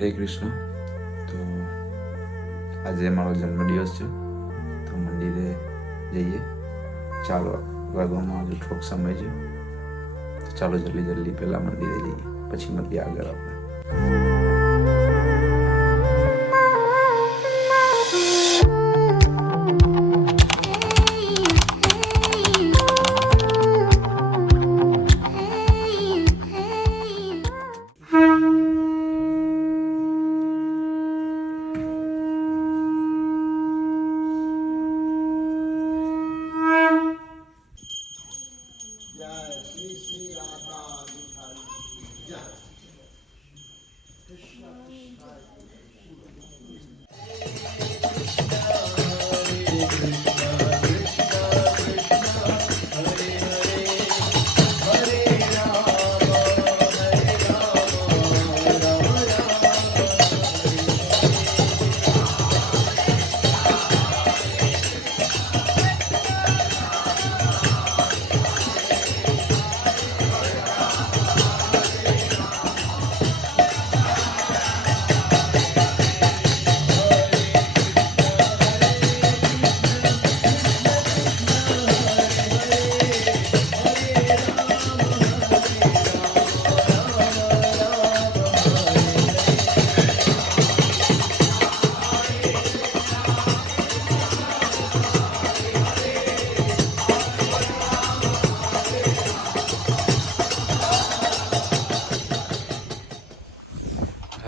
હરે કૃષ્ણ. તો આજે મારો જન્મદિવસ છે, તો મંદિરે જઈએ. ચાલો, વાગવામાં હજુ થોડોક સમય છે, તો ચાલો જલ્દી પહેલાં મંદિરે જઈએ, પછી મળીએ આગળ આપણે.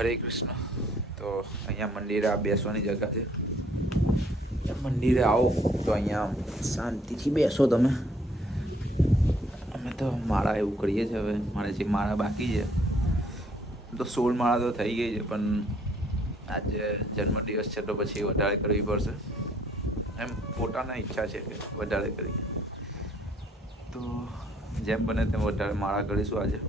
હરે કૃષ્ણ. તો અહીંયા મંદિરે આ બેસવાની જગ્યા છે. મંદિરે આવો તો અહીંયા શાંતિથી બેસો તમે. અમે તો માળા એવું કરીએ છીએ. હવે મારે જે માળા બાકી છે, તો 16 માળા તો થઈ ગઈ છે, પણ આજે જન્મદિવસ છે તો પછી વધારે કરવી પડશે. એમ પોતાના ઈચ્છા છે કે વધારે કરી, તો જેમ બને તેમ વધારે માળા કરીશું આજે.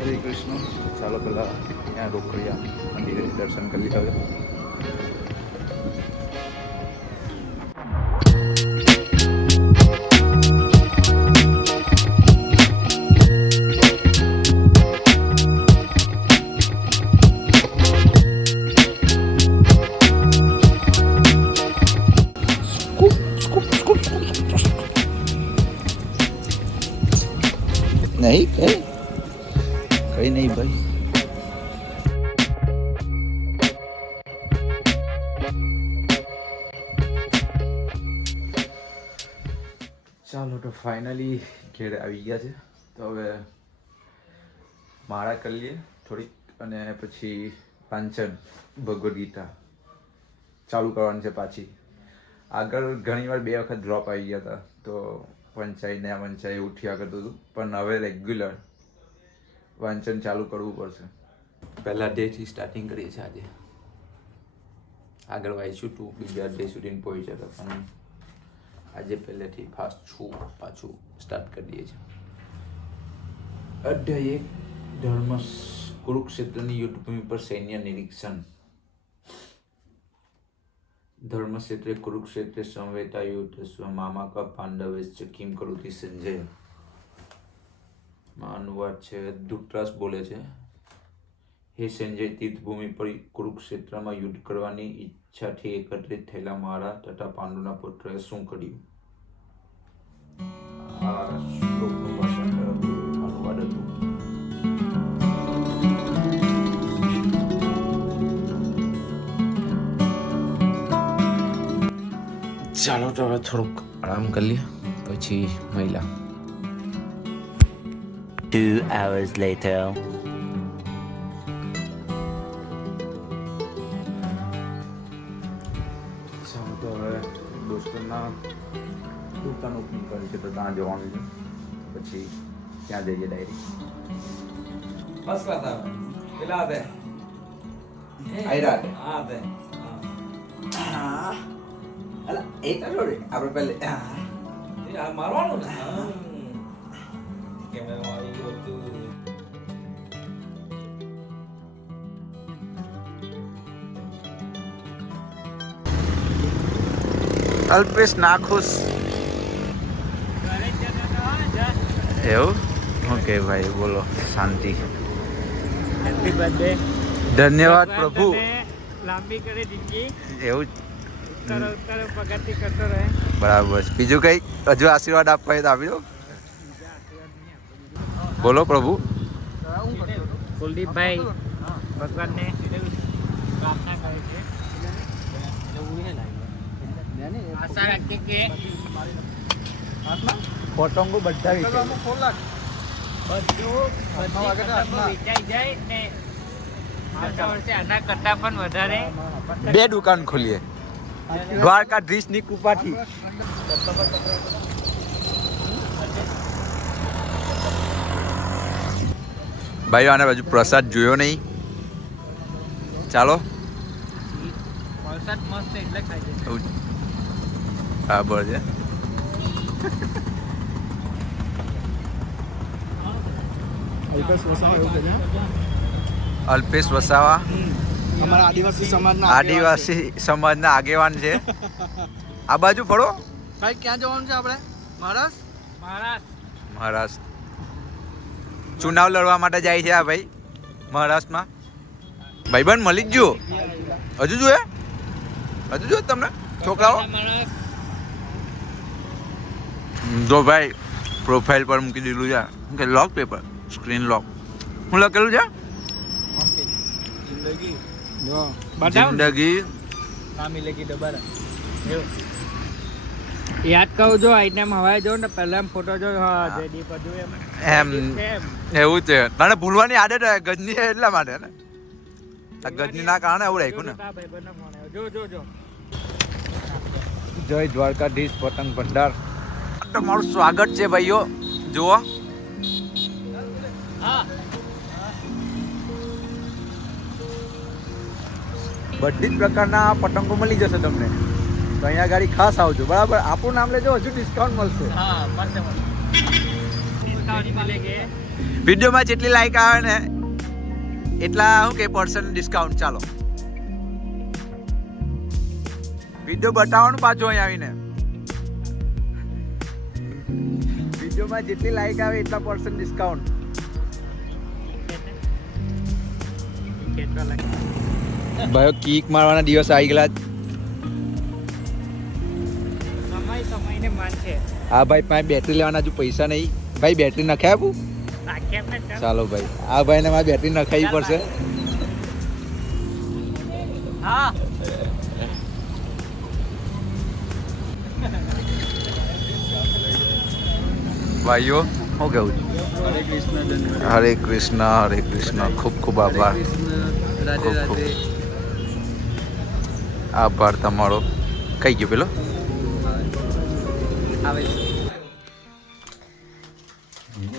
હરે કૃષ્ણ. ચાલો પહેલાં ત્યાં રોકડિયા મંદિરે દર્શન કરી આવે. નહીં કઈ નહીં ભાઈ. ચાલો, તો ફાઇનલી ઘેર આવી ગયા છે. તો હવે માળા કરી લઈએ થોડીક, અને પછી વાંચન ભગવદ્ ગીતા ચાલુ કરવાની છે પાછી. આગળ ઘણીવાર 2 વખત ડ્રોપ આવી ગયા હતા, તો વંચાઈ ઉઠ્યા કરતું હતું, પણ હવે રેગ્યુલર વાંચન ચાલુ કરવું પડશે. પહેલા ડેથી સ્ટાર્ટિંગ કરીએ છીએ આજે. આગળ વાંચ્યું તું બીજા ડે સુધી પહોંચ્યા હતા, પણ આજે પહેલેથી ફાસ્ટ છું, પાછું સ્ટાર્ટ કરી દઈએ છીએ. અધ્યાય 1 ધર્મ કુરુક્ષેત્રની યુદ્ધભૂમિ પર સૈન્ય નિરીક્ષણ. ધર્મક્ષેત્રે કુરુક્ષેત્રે સંવેતા યુદ્ધ મામાકા પાંડવેશ્ચ કિમ કરોતિ સંજય. અનુવાદ છે, ધૃતરાષ્ટ્ર બોલે છે, હે સંજય, તીર્થભૂમિ પર કુરુક્ષેત્રમાં યુદ્ધ કરવાની ઈચ્છાથી એકત્રિત થયેલા મારા તથા પાંડુના પુત્રએ શું કર્યું? આ શ્લોકનું ભાષાંતર અનુવાદ હતું. ચાલો, તો હવે થોડુંક આરામ કરી લઈએ, પછી મહિલા. 2 hours later. ચાલો, તો હવે દોસ્તોના દુકાન ઓપનિંગ કરી. છે તો ત્યાં જવાનું છે, પછી ત્યાં જઈએ ડાયરેક્ટ. ફર્સ્ટ ક્લાસ આવે પેલા દે આયરા હા દે અલા એ તો જોડે આપણે પહેલે એ આ મારવાનું ને કેમેરા આવી ગયો તું અલ્પેશ નાખુશ એવું ઓકે ભાઈ બોલો શાંતિ. Happy birthday. ધન્યવાદ પ્રભુ. લાંબી કરે જિંદગી, એવું જ. ઉત્તર પ્રગતિ કરતો રહે. બરાબર છે. બીજું કઈ હજુ આશીર્વાદ આપવા હોય તો આપી દો. બોલો પ્રભુ. કુલદીપભાઈ ભગવાનને પ્રાર્થના કરે છે, આશા રાખીએ કે પતંગો બધા બધું વેચાઈ જાય ને આવતા વર્ષે આના કરતા પણ વધારે 2 દુકાન ખોલીએ દ્વારકાધીશની કૃપાથી. ભાઈઓ આના બાજુ પ્રસાદ જોયો નહીં, ચાલો. વરસાદ મસ્ત એટલે ખાઈ જાય. બરાબર છે. અલ્પેશ વસાવા અમારા આદિવાસી સમાજના આગેવાન છે. આ બાજુ ફરો. ભાઈ ક્યાં જવાનું છે આપણે? મહારાષ્ટ્ર. મહારાષ્ટ્ર ચુનાવ લડવા માટે જાય છે આ ભાઈ મહારાષ્ટ્રમાં. ભાઈબંધ મળી જ ગયો. હજુ જોઈએ તમને છોકરાઓ જો ભાઈ પ્રોફાઇલ પર મૂકી દીધું છે કે લોક પેપર સ્ક્રીન લોક. શું લખેલું છે? જિંદગી ના મિલેગી દોબારા. યાદ કહું જો આઈટમ હવાઈ જો ને પહેલા ફોટો જો જેડી બધું એમ એવું છે. તને ભૂલવાની આદત ગજની છે એટલા માટે ને. આ ગજની ના કારણે એવું રાખ્યું ને. જો જય દ્વારકાધીશ પતંગ ભંડાર. તમારું સ્વાગત છે ભાઈઓ. જુઓ બધી જ પ્રકારના પતંગો મળી જશે તમને, તો અહીંયા ગાડી ખાસ આવજો. બરાબર, આપણું નામ લેજો, હજુ ડિસ્કાઉન્ટ મળશે. હા મળશે ડિસ્કાઉન્ટ મળેગે. વિડીયોમાં જેટલી લાઈક આવે ને એટલા શું કે % ડિસ્કાઉન્ટ. ચાલો વિડીયો બતાવવાનું પાછું અહીં આવીને. વિડીયોમાં જેટલી લાઈક આવે એટલા % ડિસ્કાઉન્ટ. ભાઈઓ કીક મારવાના દિવસ આવી ગયેલા. સમયને માન છે. હા ભાઈ પાસે બેટરી લેવાના હજુ પૈસા નહીં. ભાઈ બેટરી નખાય આપું? ચાલો ભાઈ, આ ભાઈને મારે બેટરી નખાવી પડશે. હા ભાઈઓ શું કેવું? હરે કૃષ્ણ હરે કૃષ્ણ. ખૂબ ખૂબ આભાર. ખૂબ ખૂબ આભાર તમારો. કઈ ગયો પેલો?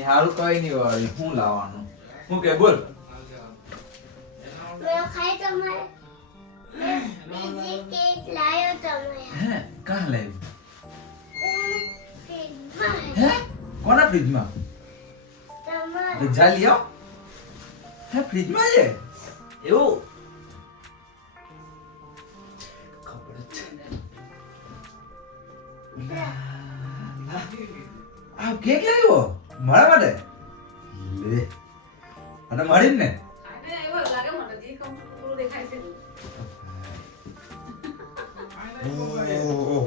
સારું કઈ નહીં વાળી. શું લાવવાનું? શું કે બોલ? હે કાં લાવ્યું? હે કોના ફ્રીજમાં? જા લઈ આવ. હે ફ્રીજમાં છે એવું? ખબર જ છે. આ કેક લાવ્યો મારા માટે? લે અને મારી ને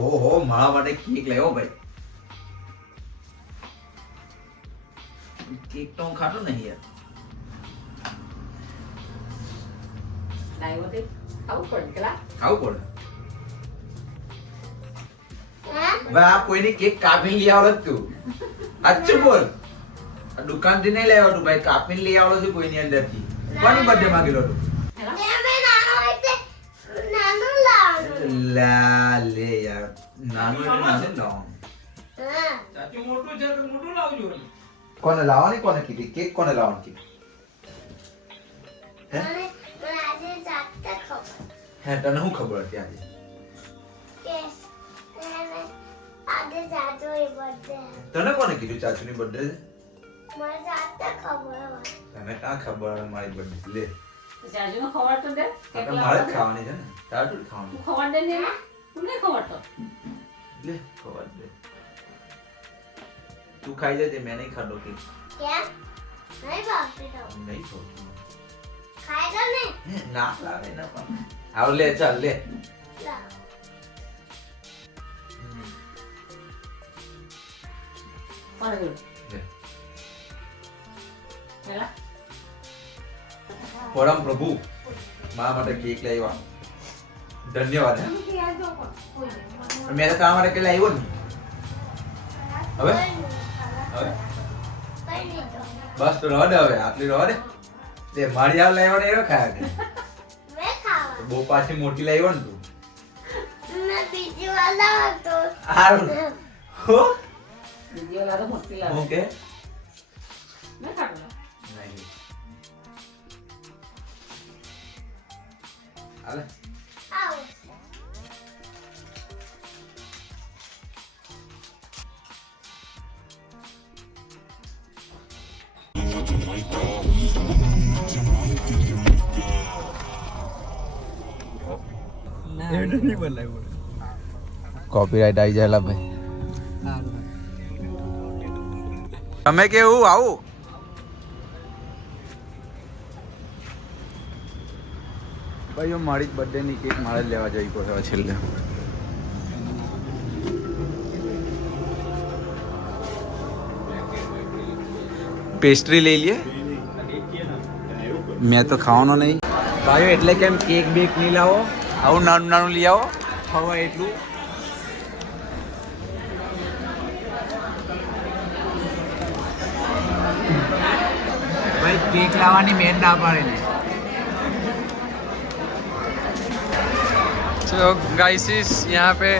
ઓહો મારા માટે કેક લાવ્યો ભાઈ. કેક તો હું ખાતો નહીં યાર. ખાવું પડે. ભાઈ આ કોઈની કેક કાપીને લઈ આવડે તું? સાચું બોલ. દુકાન થી નહીં લાવ્યો તું ભાઈ, કાપીને લઈ આવડો છું કોઈની અંદર થી. કોની બર્થડે માંગેલો તું? લા લે યાર નાનું એટલે નાનું લાવવાનું. ચાચુ મોટું છે તો મોટું લાવજો ને. કોને લાવવાની કોને કીધી કેક કોને લાવવાની કીધી હે તને શું ખબર હતી આજે તને કોને કીધું ચાચુની બર્થડે છે તને ક્યાં ખબર હવે મારી બર્થડે લે જાજુનો ખબર તો દે આ તો મારે જ ખાવાની છે ને તારે શું ખાવાનું ખબર દે ને તું નહીં ખબર તો લે ખબર દે તું ખાઈ જજે મેં નહીં ખાધો કેક નહીં ખાધું ના લાવે ના પણ આવ લે ચાલ લે પાડો લે પેલા પરમ પ્રભુ મારા માટે કેક લાવ્યા ધન્યવાદ હે મેં તો તારા માટે કે લાવ્યો ને હવે હવે બસ તો રહો દે હવે આટલી રહો દે તે મારી આવ લાવ્યો ને એવો ખાયા ને બહુ પાછી મોટી લાવ્યો ને તું હારું હો બીજી ઓલા તો મોટી લાગે ઓકે મેં ખાધું નહીં હાલે કોપીરાઈટ આવી જાય ભાઈ તમે કેવું આવું ભાઈઓ મારી જ બર્થડે ની કેક મારે જ લેવા જવી પડે છેલ્લે પેસ્ટ્રી લઈ લઈએ મેં તો ખાવાનો નહીં ભાઈઓ એટલે કેમ કેક બેક નહીં લાવો આવું નાનું નાનું લઈ આવો ખવાય એટલું ભાઈ કેક લાવવાની મેન ના પાડે ને तो गाइसिस यहाँ पे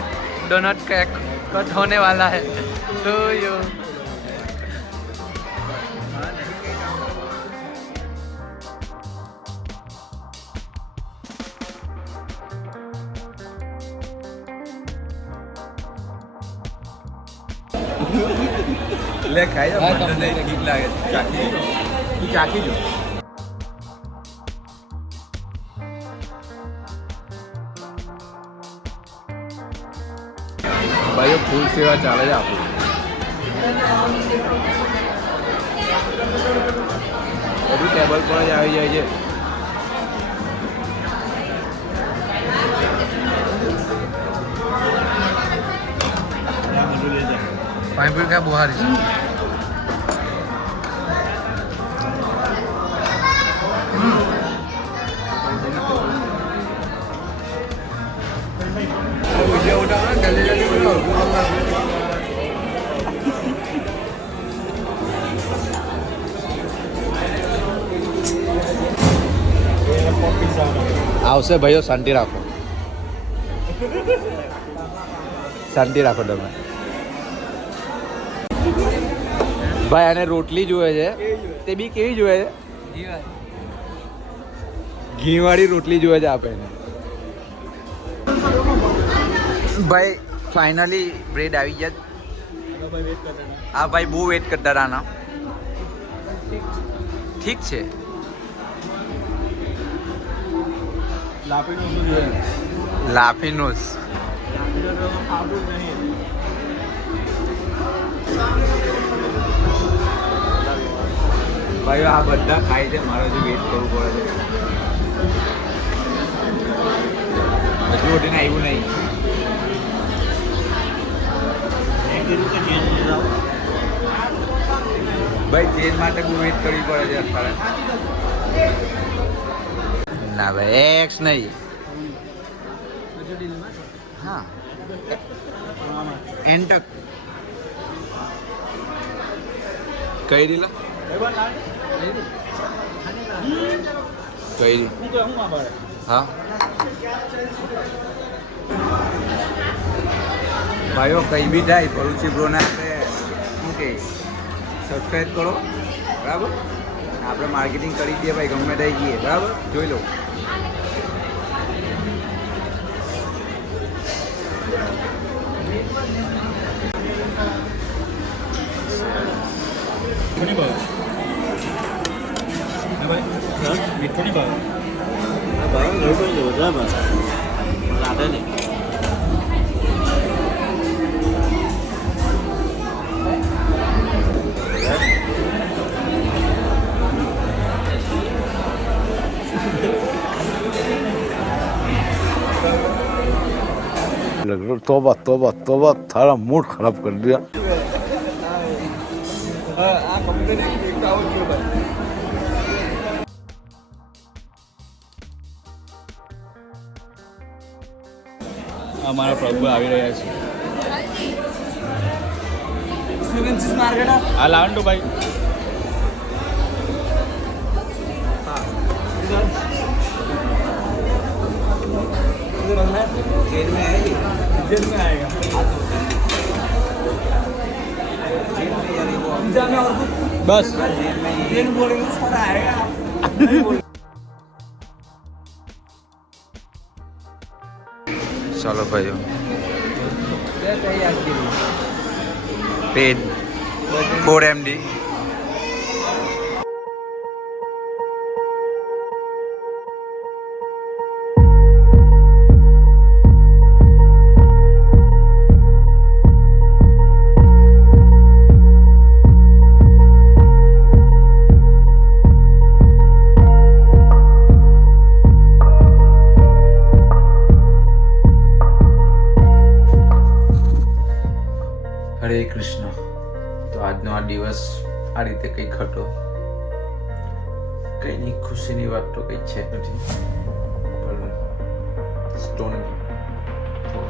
डोनट केक कट होने वाला है तो यो લે ખાઈ જા મને ઠીક લાગે ચાખી તું ચાખી જો ભાઈઓ ફૂલ સેવા ચાલે છે આપણું બધું ટેબલ પર જ આવી જાય છે पानीपुरी का बुहारी से આવશે ભાઈઓ શાંતિ રાખો તમે ભાઈ આને રોટલી જોઈએ છે તે બી કેવી જોઈએ છે ઘી વાળી રોટલી જોઈએ છે આપે એને ભાઈ ફાઇનલી બ્રેડ આવી ગયા હા ભાઈ બહુ વેટ કરતા રહ્યા ઠીક છે લાફીનોસ ભાઈઓ આ બધા ખાય છે મારે હજુ વેટ કરવું પડે છે હજુ ઉઠીને આવ્યું નહીં ભાઈ ચેન્જ માટે બહુ વેટ કરવી પડે છે અત્યારે ના ભાઈ એક્સ નહીં હા એન્ટક કઈ દીલા કઈ હા ભાઈઓ કંઈ બી થાય ભરૂચી બ્રોને આપણે શું કહે સબસ્ક્રાઈબ કરો બરાબર આપણે માર્કેટિંગ કરી દઈએ ભાઈ ગમે ત્યાં જઈએ બરાબર જોઈ લો तोबा तोबा तोबा थारा मूड खराब कर दिया આ કમ્પ્લેન એક આવો જ ભાઈ અમારા પ્રભુ આવી રહ્યા છે આ લાવન ભાઈ जेल में आएगी जेल में आएगा जेल में यानी वो पिज्जा में और कुछ बस जेल में ये जेल बोलेंगे सारा आएगा चलो भाइयों पेज 4MD હરે કૃષ્ણ તો આજનો આ દિવસ આ રીતે કંઈક હતો કંઈ નહીં ખુશીની વાત તો કંઈ છે નથી પણ સ્ટોનની તો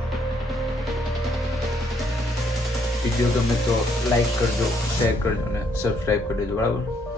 વિડીયો ગમે તો લાઈક કરજો શેર કરજો અને સબસ્ક્રાઈબ કરી દેજો બરાબર